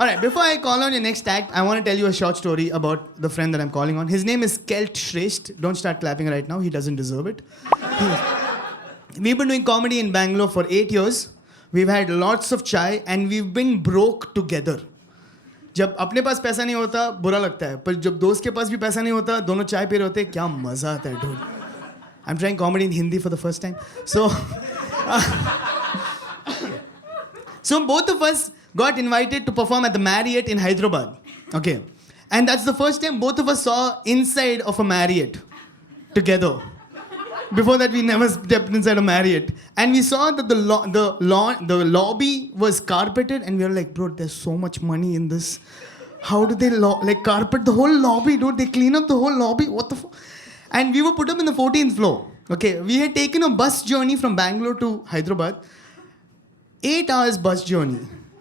All right, before I call on your next act, I want to tell you a short story about the friend that I'm calling on. His name is Kelt Sreshth. Don't start clapping right now. He doesn't deserve it. We've been doing comedy in Bangalore for 8 years. We've had lots of chai and we've been broke together. जब अपने पास पैसा नहीं होता बुरा लगता है पर जब दोस्त के पास भी पैसा नहीं होता दोनों चाय पी रहे होते क्या मजा आता है dude. I'm trying comedy in Hindi for the first time. So both of us got invited to perform at the Marriott in Hyderabad. Okay. And that's the first time both of us saw inside of a Marriott together. Before that, we never stepped inside a Marriott. And we saw that the lobby was carpeted and we were like, bro, there's so much money in this. How do they carpet the whole lobby, dude? They clean up the whole lobby? What the fuck? And we were put up in the 14th floor. Okay, we had taken a bus journey from Bangalore to Hyderabad. 8 hours bus journey.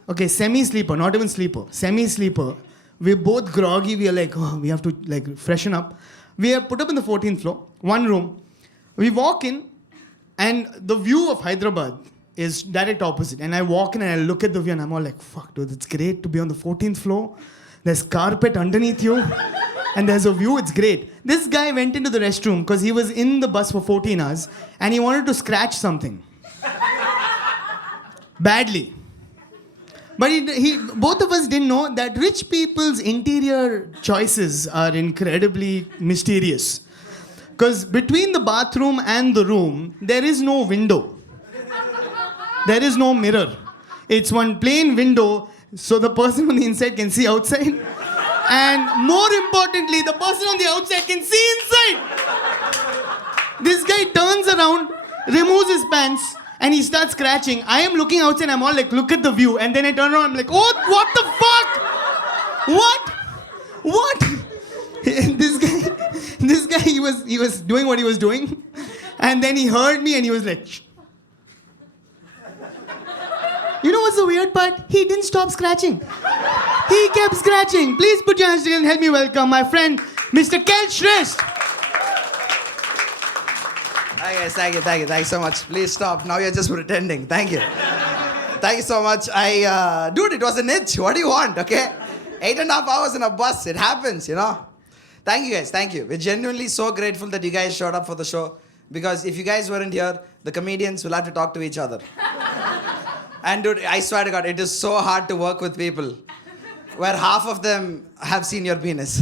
Okay, semi-sleeper, not even sleeper. Semi-sleeper. We're both groggy. We are like, oh, we have to freshen up. We are put up in the 14th floor, one room. We walk in, and the view of Hyderabad is direct opposite. And I walk in and I look at the view and I'm all like, fuck, dude, it's great to be on the 14th floor. There's carpet underneath you. And there's a view, it's great. This guy went into the restroom because he was in the bus for 14 hours and he wanted to scratch something. Badly. But both of us didn't know that rich people's interior choices are incredibly mysterious. Because between the bathroom and the room, there is no window. There is no mirror. It's one plain window so the person on the inside can see outside. And more importantly, the person on the outside can see inside. This guy turns around, removes his pants, and he starts scratching. I am looking outside, I'm all like, look at the view. And then I turn around, I'm like, oh, what the fuck? What? This guy, he was doing what he was doing. And then he heard me and he was like, shh. You know what's the weird part? He didn't stop scratching. He kept scratching. Please put your hands together and help me welcome my friend, Mr. Kelt Sreshth. Hi guys, thank you so much. Please stop. Now you're just pretending. Thank you. Thank you so much. Dude, it was an itch. What do you want, okay? 8.5 hours in a bus. It happens, you know. Thank you guys, thank you. We're genuinely so grateful that you guys showed up for the show. Because if you guys weren't here, the comedians will have to talk to each other. And dude, I swear to God, it is so hard to work with people where half of them have seen your penis.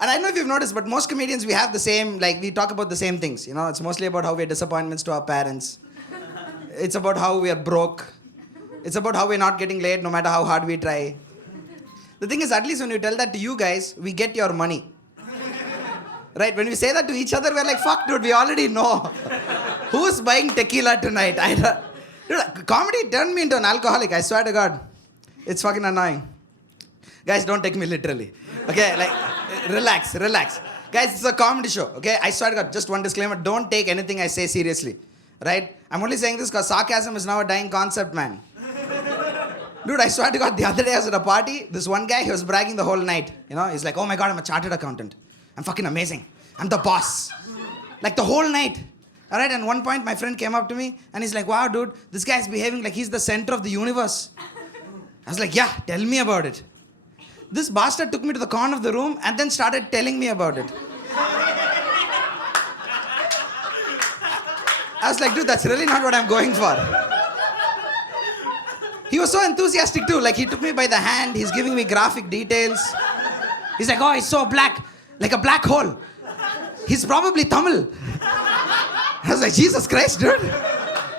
And I don't know if you've noticed, but most comedians, we have the same, we talk about the same things. You know, it's mostly about how we're disappointments to our parents. It's about how we are broke. It's about how we're not getting laid no matter how hard we try. The thing is, at least when you tell that to you guys, we get your money. Right? When we say that to each other, we're like, fuck, dude, we already know. Who's buying tequila tonight? Dude, comedy turned me into an alcoholic, I swear to God. It's fucking annoying. Guys, don't take me literally. Okay, relax. Guys, it's a comedy show, okay? I swear to God, just one disclaimer, don't take anything I say seriously. Right? I'm only saying this because sarcasm is now a dying concept, man. Dude, I swear to God, the other day I was at a party, this one guy, he was bragging the whole night. You know, he's like, oh my God, I'm a chartered accountant. I'm fucking amazing. I'm the boss. Like the whole night. All right, and one point my friend came up to me and he's like, wow, dude, this guy's behaving like he's the center of the universe. I was like, yeah, tell me about it. This bastard took me to the corner of the room and then started telling me about it. I was like, dude, that's really not what I'm going for. He was so enthusiastic too. Like, he took me by the hand. He's giving me graphic details. He's like, oh, he's so black. Like a black hole. He's probably Tamil. I was like, Jesus Christ, dude.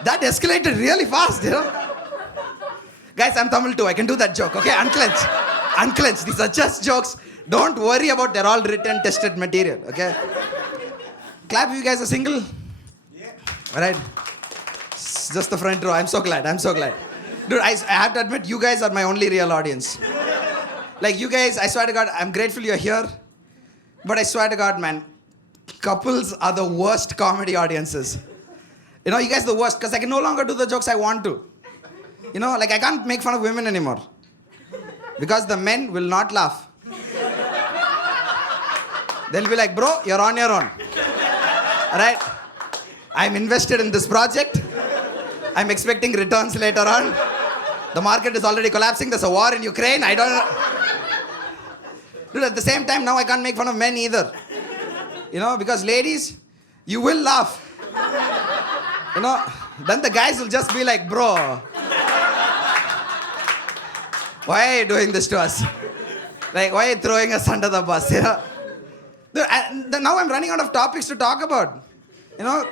That escalated really fast, you know. Guys, I'm Tamil too. I can do that joke, okay? Unclench. These are just jokes. Don't worry about they're all written, tested material, okay? Clap if you guys are single. Yeah. All right. Just the front row. I'm so glad. Dude, I have to admit, you guys are my only real audience. Like, you guys, I swear to God, I'm grateful you're here. But I swear to God, man, couples are the worst comedy audiences. You know, you guys are the worst, because I can no longer do the jokes I want to. You know, like, I can't make fun of women anymore. Because the men will not laugh. They'll be like, bro, you're on your own. All right? I'm invested in this project. I'm expecting returns later on. The market is already collapsing. There's a war in Ukraine. I don't know. Dude, at the same time, now I can't make fun of men either. You know, because ladies, you will laugh. You know, then the guys will just be like, bro, why are you doing this to us? Like, why are you throwing us under the bus, you know? Dude, now I'm running out of topics to talk about. You know,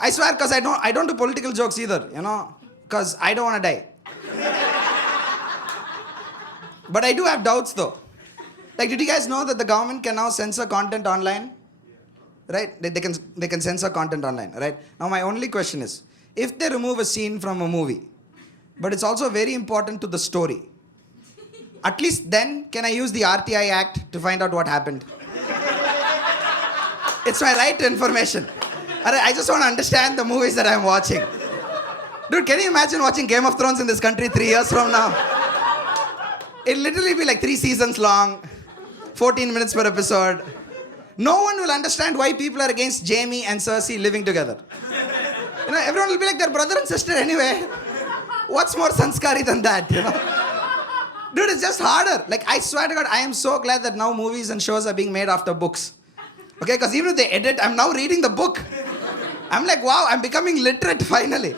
I swear, because I don't do political jokes either, you know, because I don't want to die. But I do have doubts though. Like, did you guys know that the government can now censor content online? Right? They can censor content online, right? Now my only question is, if they remove a scene from a movie, but it's also very important to the story, at least then can I use the RTI Act to find out what happened? It's my right to information. I just want to understand the movies that I'm watching. Dude, can you imagine watching Game of Thrones in this country 3 years from now? It'll literally be like 3 seasons long, 14 minutes per episode. No one will understand why people are against Jaime and Cersei living together. You know, everyone will be like their brother and sister anyway. What's more sanskari than that, you know? Dude, it's just harder. Like, I swear to God, I am so glad that now movies and shows are being made after books. Okay, because even if they edit, I'm now reading the book. I'm like, wow, I'm becoming literate finally.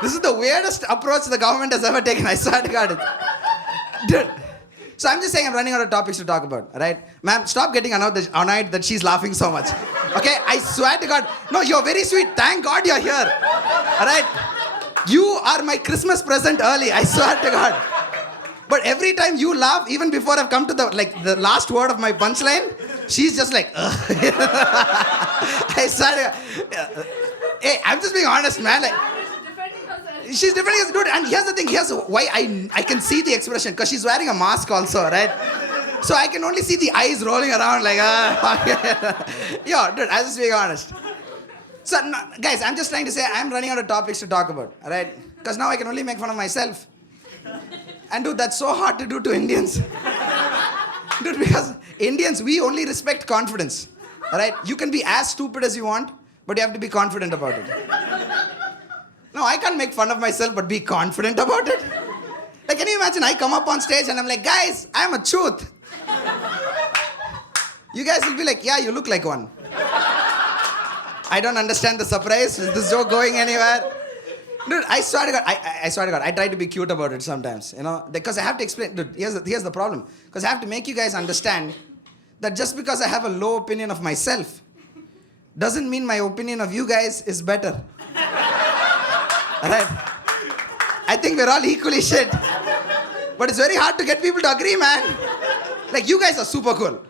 This is the weirdest approach the government has ever taken. I swear to God. Dude. So I'm just saying I'm running out of topics to talk about, right? Ma'am, stop getting annoyed that she's laughing so much. Okay, I swear to God. No, you're very sweet. Thank God you're here. All right? You are my Christmas present early. I swear to God. But every time you laugh, even before I've come to the last word of my punchline, she's just like, ugh. I swear to God. Hey, I'm just being honest, man. Like, she's defending us, dude. And here's the thing. Here's why I can see the expression. Because she's wearing a mask also, right? So I can only see the eyes rolling around like, yo, dude, I'm just being honest. So, no, guys, I'm just trying to say I'm running out of topics to talk about, all right? Because now I can only make fun of myself. And dude, that's so hard to do to Indians. Dude, because Indians, we only respect confidence, all right? You can be as stupid as you want, but you have to be confident about it. No, I can't make fun of myself, but be confident about it. Like, can you imagine I come up on stage and I'm like, guys, I'm a truth. You guys will be like, yeah, you look like one. I don't understand the surprise. Is this joke going anywhere? Dude, I swear to God, I swear to God, I try to be cute about it sometimes, you know, because I have to explain. Dude, here's the problem. Because I have to make you guys understand that just because I have a low opinion of myself doesn't mean my opinion of you guys is better. Alright? I think we're all equally shit. But it's very hard to get people to agree, man. Like, you guys are super cool.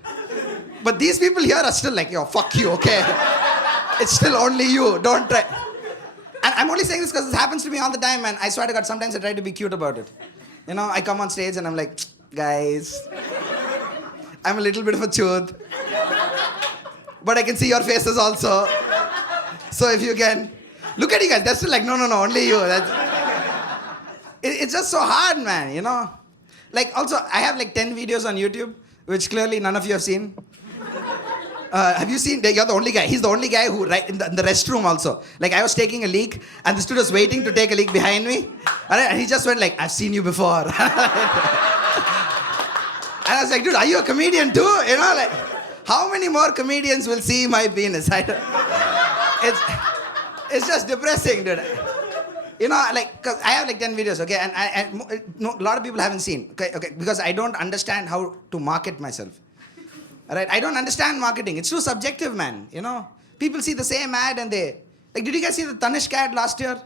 But these people here are still like, yo, fuck you, okay? It's still only you, don't try. And I'm only saying this because this happens to me all the time, man. I swear to God, sometimes I try to be cute about it. You know, I come on stage and I'm like, guys, I'm a little bit of a truth. But I can see your faces also. So if you can... Look at you guys, they're still like, no, only you. It's just so hard, man, you know? Like, also, I have like 10 videos on YouTube, which clearly none of you have seen. Have you seen? You're the only guy. He's the only guy who, right, in the restroom also. Like, I was taking a leak, and the student was waiting to take a leak behind me. And he just went like, I've seen you before. And I was like, dude, are you a comedian too? You know, like, how many more comedians will see my penis? It's just depressing, dude. You know, like, because I have like 10 videos, okay? And a lot of people haven't seen, okay? Because I don't understand how to market myself. All right? I don't understand marketing. It's too subjective, man, you know? People see the same ad and they... Like, did you guys see the Tanishq ad last year?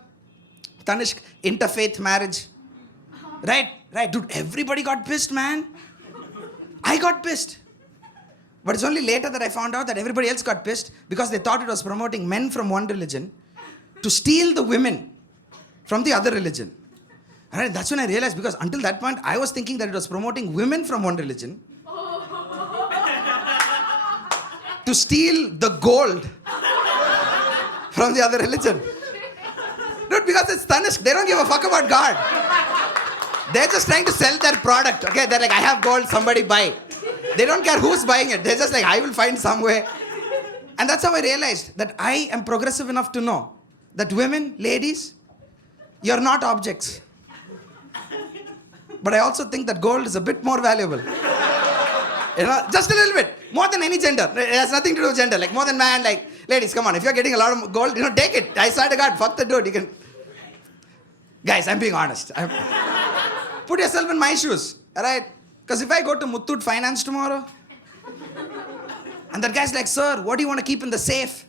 Tanishq, interfaith marriage. Right, dude, everybody got pissed, man. I got pissed. But it's only later that I found out that everybody else got pissed because they thought it was promoting men from one religion to steal the women from the other religion. All right, that's when I realized, because until that point, I was thinking that it was promoting women from one religion to steal the gold from the other religion. Dude, because it's Tanishq, they don't give a fuck about God. They're just trying to sell their product, okay? They're like, I have gold, somebody buy. They don't care who's buying it. They're just like, I will find some way. And that's how I realized that I am progressive enough to know that women, ladies, you're not objects. But I also think that gold is a bit more valuable. Just a little bit. More than any gender. It has nothing to do with gender. Like more than man, like, ladies, come on. If you're getting a lot of gold, take it. I swear to God, fuck the dude. You can... Guys, I'm being honest. Put yourself in my shoes, alright? Because if I go to Muthoot Finance tomorrow, and that guy's like, sir, what do you want to keep in the safe?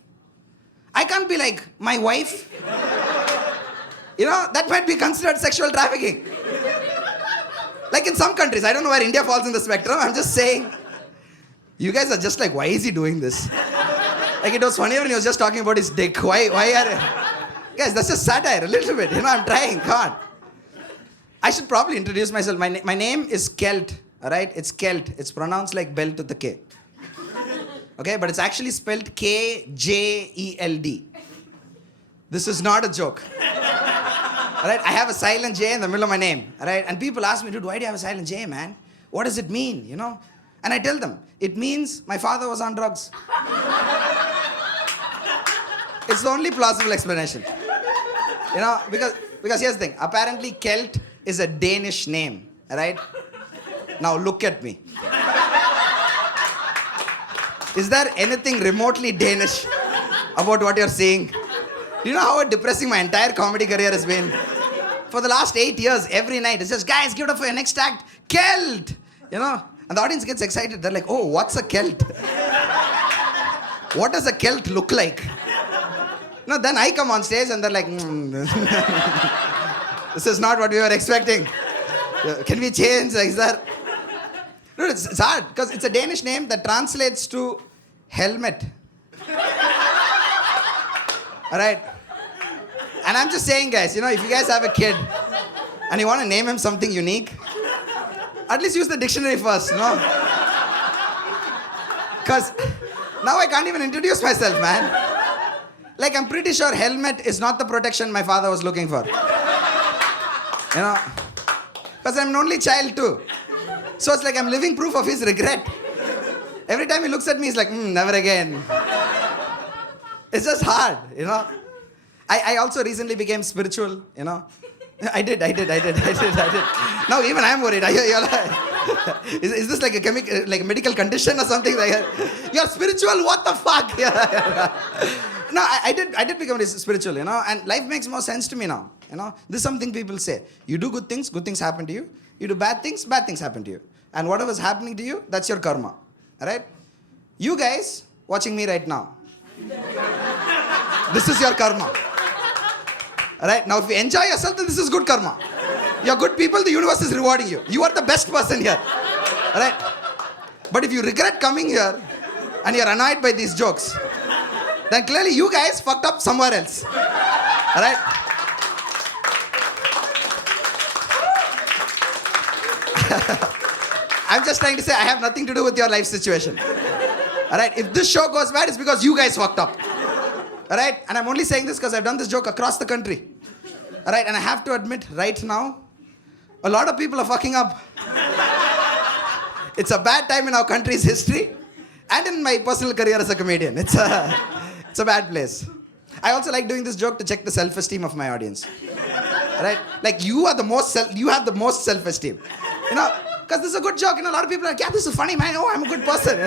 I can't be like, my wife. That might be considered sexual trafficking. Like in some countries, I don't know where India falls in the spectrum. I'm just saying, you guys are just like, why is he doing this? Like it was funny when he was just talking about his dick. Why are... Guys, that's just satire, a little bit. I'm trying, come on. I should probably introduce myself. My name is Kelt, all right? It's Kelt. It's pronounced like belt with the K. Okay, but it's actually spelled K-J-E-L-D. This is not a joke. All right, I have a silent J in the middle of my name, all right? And people ask me, dude, why do you have a silent J, man? What does it mean, And I tell them, it means my father was on drugs. It's the only plausible explanation. Because here's the thing. Apparently, Kelt is a Danish name, all right? Now look at me. Is there anything remotely Danish about what you're saying? Do you know how depressing my entire comedy career has been? For the last 8 years, every night, it's just, guys, give it up for your next act. Kelt! And the audience gets excited. They're like, oh, what's a Kelt? What does a Kelt look like? Then I come on stage and they're like, this is not what we were expecting. Can we change? Like that? Dude, it's hard because it's a Danish name that translates to helmet. All right? And I'm just saying, guys, if you guys have a kid and you want to name him something unique, at least use the dictionary first, Because now I can't even introduce myself, man. Like, I'm pretty sure helmet is not the protection my father was looking for. Because I'm an only child too. So it's like I'm living proof of his regret. Every time he looks at me, he's like, never again. It's just hard, I also recently became spiritual, I did. Now even I'm worried. Is this like a medical condition or something? Like, you're spiritual? What the fuck? No, I did become spiritual, and life makes more sense to me now. This is something people say. You do good things happen to you. You do bad things happen to you. And whatever's happening to you, that's your karma. Alright? You guys watching me right now. This is your karma. Alright? Now if you enjoy yourself, then this is good karma. You're good people, the universe is rewarding you. You are the best person here. Alright? But if you regret coming here and you're annoyed by these jokes, then clearly you guys fucked up somewhere else. Alright? I'm just trying to say I have nothing to do with your life situation. Alright? If this show goes bad, it's because you guys fucked up. Alright? And I'm only saying this because I've done this joke across the country. Alright? And I have to admit, right now, a lot of people are fucking up. It's a bad time in our country's history and in my personal career as a comedian. It's a bad place. I also like doing this joke to check the self-esteem of my audience. Right? Like you have the most self-esteem. Because this is a good joke. A lot of people are like, yeah, this is funny, man. Oh, I'm a good person,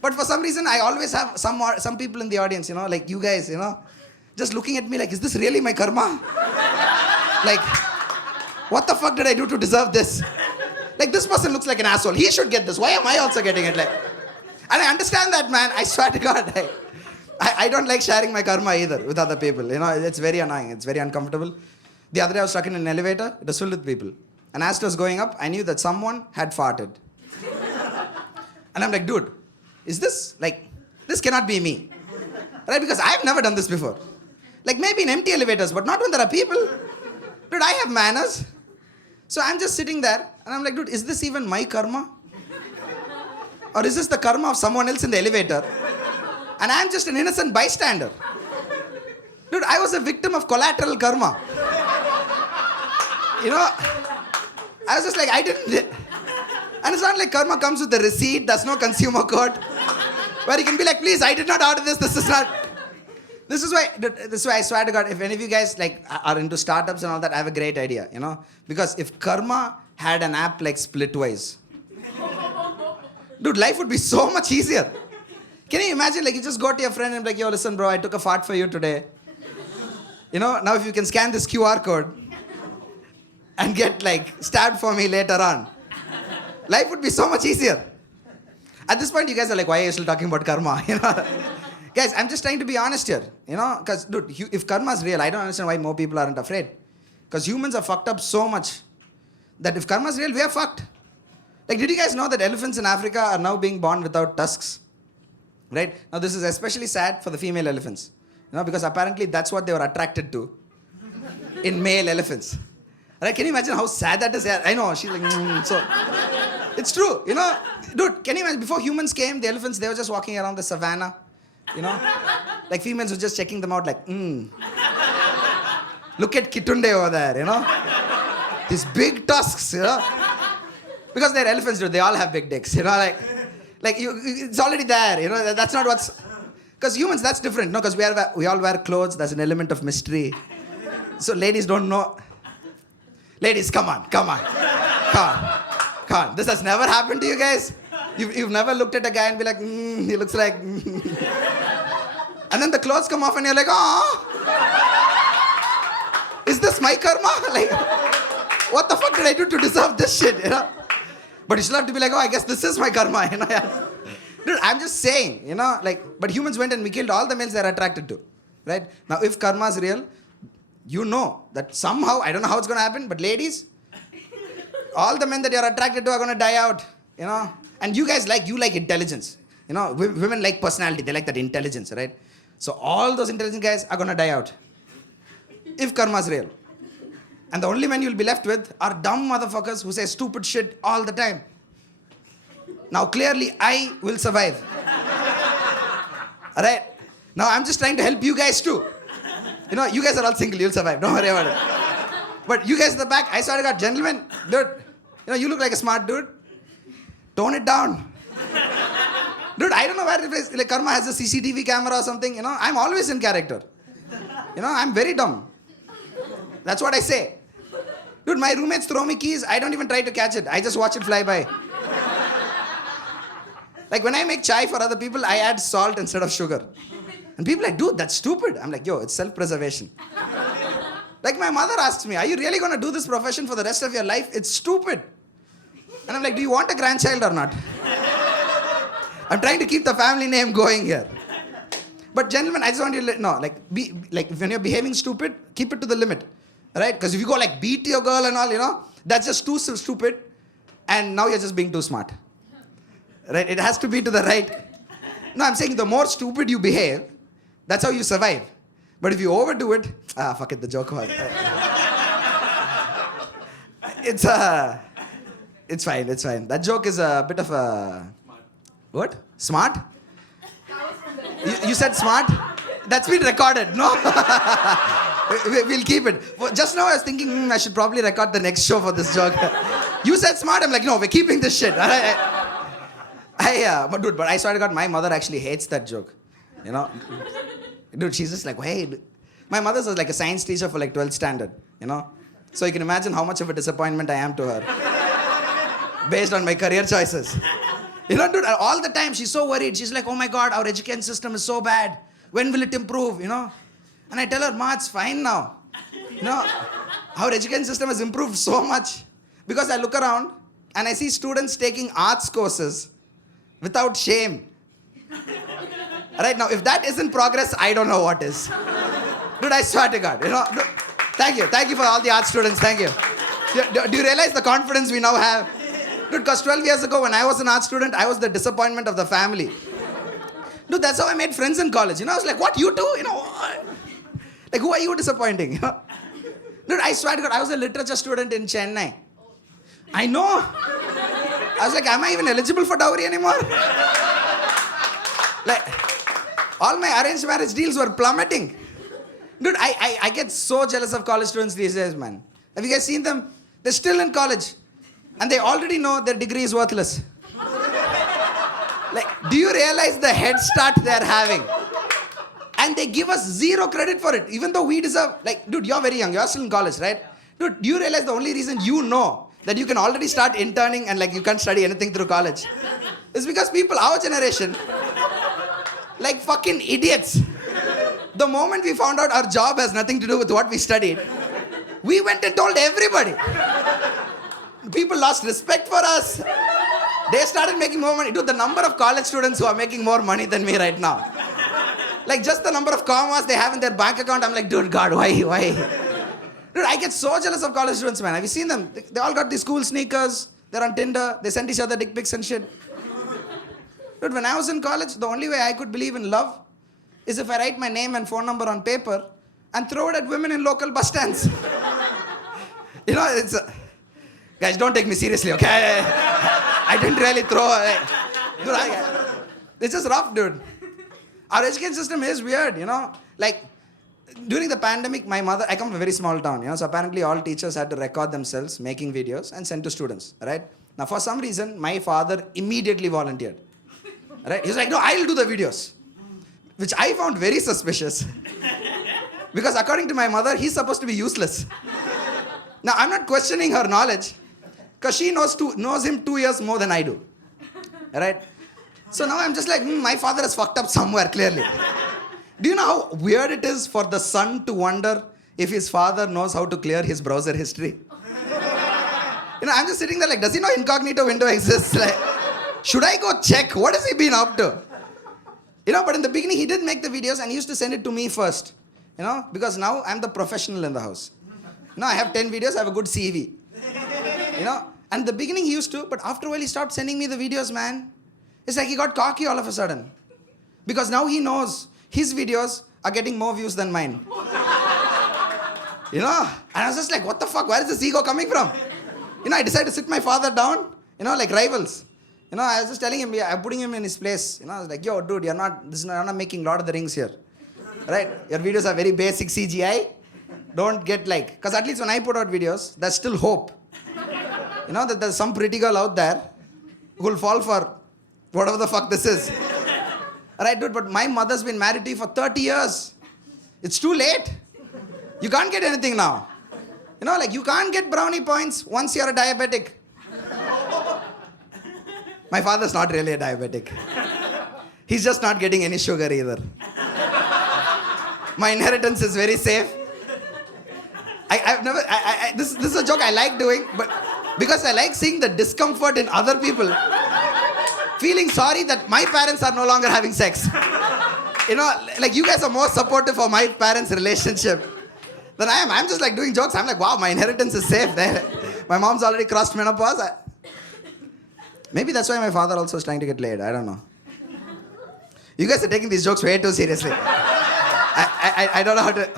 But for some reason, I always have some people in the audience, like you guys, just looking at me like, is this really my karma? Like, what the fuck did I do to deserve this? Like, this person looks like an asshole. He should get this. Why am I also getting it? Like, and I understand that, man. I swear to God. I don't like sharing my karma either with other people. It's very annoying. It's very uncomfortable. The other day I was stuck in an elevator. It was filled with people. And as I was going up, I knew that someone had farted. And I'm like, dude, is this, this cannot be me. Right? Because I've never done this before. Like maybe in empty elevators, but not when there are people. Dude, I have manners. So I'm just sitting there and I'm like, dude, is this even my karma? Or is this the karma of someone else in the elevator? And I'm just an innocent bystander. Dude, I was a victim of collateral karma. I was just like, I didn't. And it's not like karma comes with a receipt, there's no consumer code. Where you can be like, please, I did not order this, this is not. This is why I swear to God, if any of you guys like are into startups and all that, I have a great idea, you know? Because if Karma had an app like Splitwise, dude, life would be so much easier. Can you imagine, like, you just go to your friend and be like, yo, listen, bro, I took a fart for you today. You know, now if you can scan this QR code and get, like, stabbed for me later on, life would be so much easier. At this point, you guys are like, why are you still talking about karma? You know? Guys, I'm just trying to be honest here. You know, because, dude, if karma is real, I don't understand why more people aren't afraid. Because humans are fucked up so much that if karma is real, we are fucked. Like, did you guys know that elephants in Africa are now being born without tusks? Right? Now, this is especially sad for the female elephants. You know, because apparently that's what they were attracted to in male elephants. Right? Can you imagine how sad that is? Yeah, I know. She's like, so. It's true. You know, dude, can you imagine? Before humans came, the elephants, they were just walking around the savannah. You know? Like females were just checking them out like, Look at Kitunde over there, you know? These big tusks, you know? Because they're elephants, dude. They all have big dicks, you know? Like it's already there, you know? That's not what's... Because humans, that's different, no? Because we all wear clothes. There's an element of mystery. So ladies don't know. Ladies, come on. This has never happened to you guys. You've never looked at a guy and be like, he looks like... And then the clothes come off and you're like, oh, is this my karma? Like, what the fuck did I do to deserve this shit, you know? But you still have to be like, oh, I guess this is my karma, you know? Yeah. Dude, I'm just saying, you know, like, but humans went and we killed all the males they're attracted to, right? Now, if karma is real, you know that somehow, I don't know how it's going to happen, but ladies, all the men that you're attracted to are going to die out, you know? And you guys like intelligence. You know, women like personality. They like that intelligence, right? So all those intelligent guys are going to die out. If karma is real. And the only men you'll be left with are dumb motherfuckers who say stupid shit all the time. Now clearly I will survive. Alright? Now I'm just trying to help you guys too. You know, you guys are all single. You'll survive. Don't worry about it. But you guys in the back, I swear to God, gentlemen, dude, you know, you look like a smart dude. Tone it down. Dude, I don't know where it is. Like karma has a CCTV camera or something, you know. I'm always in character. You know, I'm very dumb. That's what I say. Dude, my roommates throw me keys. I don't even try to catch it. I just watch it fly by. Like when I make chai for other people, I add salt instead of sugar. And people are like, dude, that's stupid. I'm like, yo, it's self-preservation. Like my mother asks me, are you really going to do this profession for the rest of your life? It's stupid. And I'm like, do you want a grandchild or not? I'm trying to keep the family name going here. But gentlemen, I just want you to know, like when you're behaving stupid, keep it to the limit. Right? Because if you go like beat your girl and all, you know, that's just too stupid. And now you're just being too smart. Right? It has to be to the right. No, I'm saying the more stupid you behave, that's how you survive. But if you overdo it, fuck it, the joke was. It's fine. That joke is a bit of a... What? Smart? You said smart? That's been recorded, no? We'll keep it. Just now I was thinking, I should probably record the next show for this joke. You said smart, I'm like, no, we're keeping this shit. But I swear to God, my mother actually hates that joke. You know? Dude, she's just like, hey. My mother was like a science teacher for like 12th standard, you know? So you can imagine how much of a disappointment I am to her. Based on my career choices. You know, dude, all the time she's so worried. She's like, oh my God, our education system is so bad. When will it improve, you know? And I tell her, Ma, it's fine now. You know, our education system has improved so much. Because I look around and I see students taking arts courses without shame. Right now, if that isn't progress, I don't know what is. Dude, I swear to God, you know. Dude, thank you for all the art students, thank you. Do you realize the confidence we now have? Dude, because 12 years ago, when I was an art student, I was the disappointment of the family. Dude, that's how I made friends in college. You know, I was like, what, you too? You know, like, who are you disappointing? You know? Dude, I swear to God, I was a literature student in Chennai. I know. I was like, am I even eligible for dowry anymore? Like, all my arranged marriage deals were plummeting. Dude, I get so jealous of college students these days, man. Have you guys seen them? They're still in college. And they already know their degree is worthless. Like, do you realize the head start they're having? And they give us zero credit for it, even though we deserve, like, dude, you're very young, you're still in college, right? Dude, do you realize the only reason you know that you can already start interning and like you can't study anything through college is because people, our generation, like fucking idiots. The moment we found out our job has nothing to do with what we studied, we went and told everybody. People lost respect for us. They started making more money. Dude, the number of college students who are making more money than me right now. Like just the number of commas they have in their bank account, I'm like, dude, God, why? Dude, I get so jealous of college students, man. Have you seen them? They all got these cool sneakers. They're on Tinder. They send each other dick pics and shit. Dude, when I was in college, the only way I could believe in love is if I write my name and phone number on paper and throw it at women in local bus stands. You know, it's... guys, don't take me seriously, okay? I didn't really throw... dude, it's just rough, dude. Our education system is weird, you know? Like, during the pandemic, my mother... I come from a very small town, you know? So apparently all teachers had to record themselves making videos and send to students, right? Now, for some reason, my father immediately volunteered. Right? He's like, no, I'll do the videos. Which I found very suspicious. Because according to my mother, he's supposed to be useless. Now, I'm not questioning her knowledge. Because she knows him 2 years more than I do. Right? So now I'm just like, my father has fucked up somewhere, clearly. Do you know how weird it is for the son to wonder if his father knows how to clear his browser history? You know, I'm just sitting there like, does he know incognito window exists? Like, should I go check? What has he been up to? You know, but in the beginning, he did make the videos and he used to send it to me first. You know, because now I'm the professional in the house. You know, I have 10 videos, I have a good CV. You know, and in the beginning he used to, but after a while he stopped sending me the videos, man. It's like he got cocky all of a sudden. Because now he knows his videos are getting more views than mine. You know, and I was just like, what the fuck, where is this ego coming from? You know, I decided to sit my father down, you know, like rivals. You know, I was just telling him, yeah, I'm putting him in his place. You know, I was like, yo, dude, you're not making Lord of the Rings here. Right? Your videos are very basic CGI. Don't get like, because at least when I put out videos, there's still hope. You know, that there's some pretty girl out there who will fall for whatever the fuck this is. Alright, dude, but my mother's been married to you for 30 years. It's too late. You can't get anything now. You know, like you can't get brownie points once you're a diabetic. My father's not really a diabetic. He's just not getting any sugar either. My inheritance is very safe. This is a joke I like doing, but because I like seeing the discomfort in other people, feeling sorry that my parents are no longer having sex. You know, like you guys are more supportive of my parents' relationship than I am. I'm just like doing jokes. I'm like, wow, my inheritance is safe there. My mom's already crossed menopause. Maybe that's why my father also is trying to get laid. I don't know. You guys are taking these jokes way too seriously. I don't know how to...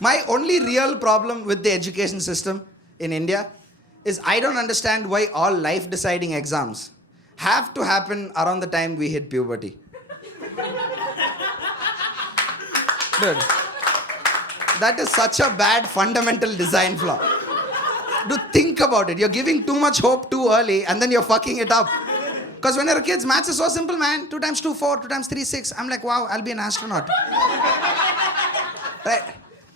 My only real problem with the education system in India is I don't understand why all life-deciding exams have to happen around the time we hit puberty. Dude, that is such a bad fundamental design flaw. Dude, think about it. You're giving too much hope too early and then you're fucking it up. Because when you're kids, maths is so simple, man. 2 times 2, 4. 2 times 3, 6. I'm like, wow, I'll be an astronaut. Right?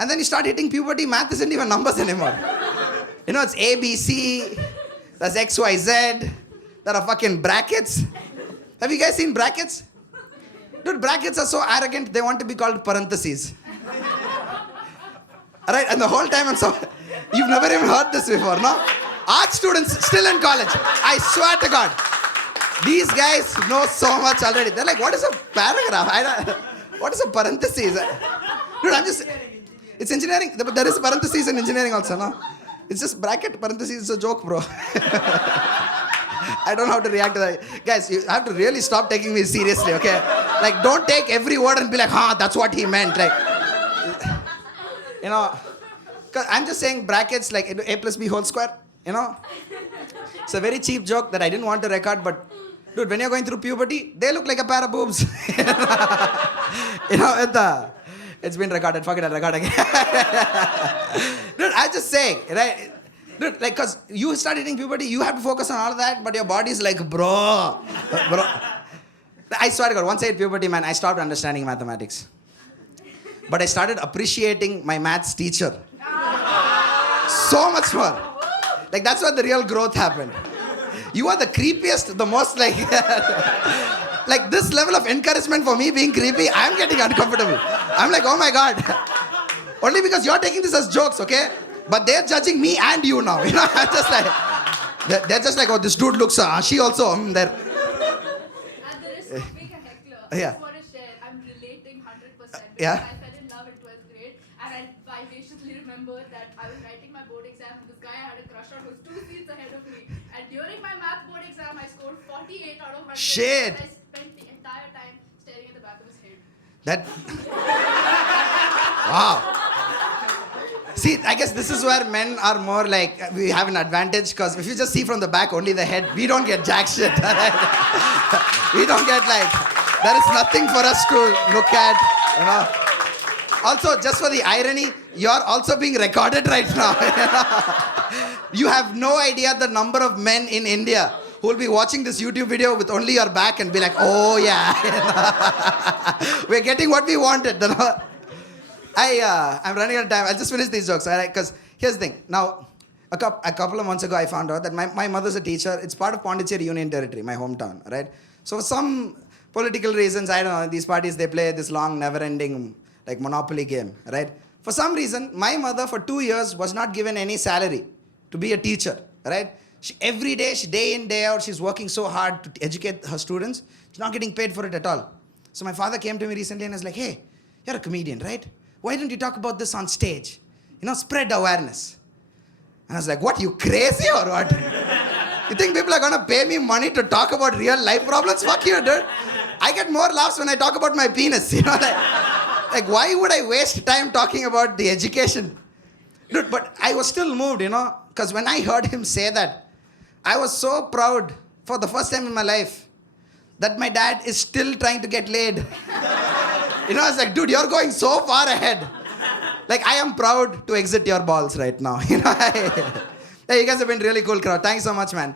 And then you start hitting puberty, math isn't even numbers anymore. You know, it's A, B, C. There's X, Y, Z. There are fucking brackets. Have you guys seen brackets? Dude, brackets are so arrogant, they want to be called parentheses. Alright, and the whole time I'm so... You've never even heard this before, no? Art students still in college. I swear to God. These guys know so much already. They're like, what is a paragraph? What is a parentheses? Dude, I'm just... It's engineering. But there is parentheses in engineering also, no? It's just bracket, parentheses. It's a joke, bro. I don't know how to react to that. Guys, you have to really stop taking me seriously, okay? Like, don't take every word and be like, that's what he meant. Like, you know, because I'm just saying brackets like A plus B whole square, you know? It's a very cheap joke that I didn't want to record, but dude, when you're going through puberty, they look like a pair of boobs. You know, it's been recorded. Fuck it, I'll record again. Dude, I'm just saying, right? Dude, like, because you start hitting puberty, you have to focus on all of that, but your body's like, bro. I swear to God, once I hit puberty, man, I stopped understanding mathematics. But I started appreciating my maths teacher. So much more. Like, that's where the real growth happened. You are the creepiest, the most like... like, this level of encouragement for me being creepy, I'm getting uncomfortable. I'm like, oh my God. Only because you're taking this as jokes, okay? But they're judging me and you now. You know, I'm just like... They're just like, oh, this dude looks... she also... they're... At the risk of being a heckler, I Yeah. just want to share, I'm relating 100% because Yeah. I fell in love in 12th grade and I vivaciously remember that I was writing my board exam and this guy I had a crush on was 2 seats ahead of me. And during my math board exam, I scored 48 out of 100. Shit. And I spent the entire time staring at the back of his head. That... Wow. See, I guess this is where men are more like, we have an advantage because if you just see from the back only the head, we don't get jack shit. Right? We don't get like, there is nothing for us to look at, you know. Also, just for the irony, you're also being recorded right now. You have no idea the number of men in India who will be watching this YouTube video with only your back and be like, oh yeah, we're getting what we wanted. You know? I'm running out of time. I'll just finish these jokes, all right? Because here's the thing. Now, a couple of months ago, I found out that my mother's a teacher. It's part of Pondicherry Union Territory, my hometown, right? So for some political reasons, I don't know, these parties, they play this long, never-ending, like, monopoly game, right? For some reason, my mother, for 2 years, was not given any salary to be a teacher, right? Every day, day in, day out, she's working so hard to educate her students. She's not getting paid for it at all. So my father came to me recently and was like, hey, you're a comedian, right? Why don't you talk about this on stage? You know, spread awareness. And I was like, what, you crazy or what? You think people are going to pay me money to talk about real life problems? Fuck you, dude. I get more laughs when I talk about my penis. You know, like why would I waste time talking about the education? Dude, but I was still moved, you know, because when I heard him say that, I was so proud for the first time in my life that my dad is still trying to get laid. You know, I was like, dude, you're going so far ahead. Like, I am proud to exit your balls right now. You know, hey, you guys have been really cool crowd. Thanks so much, man.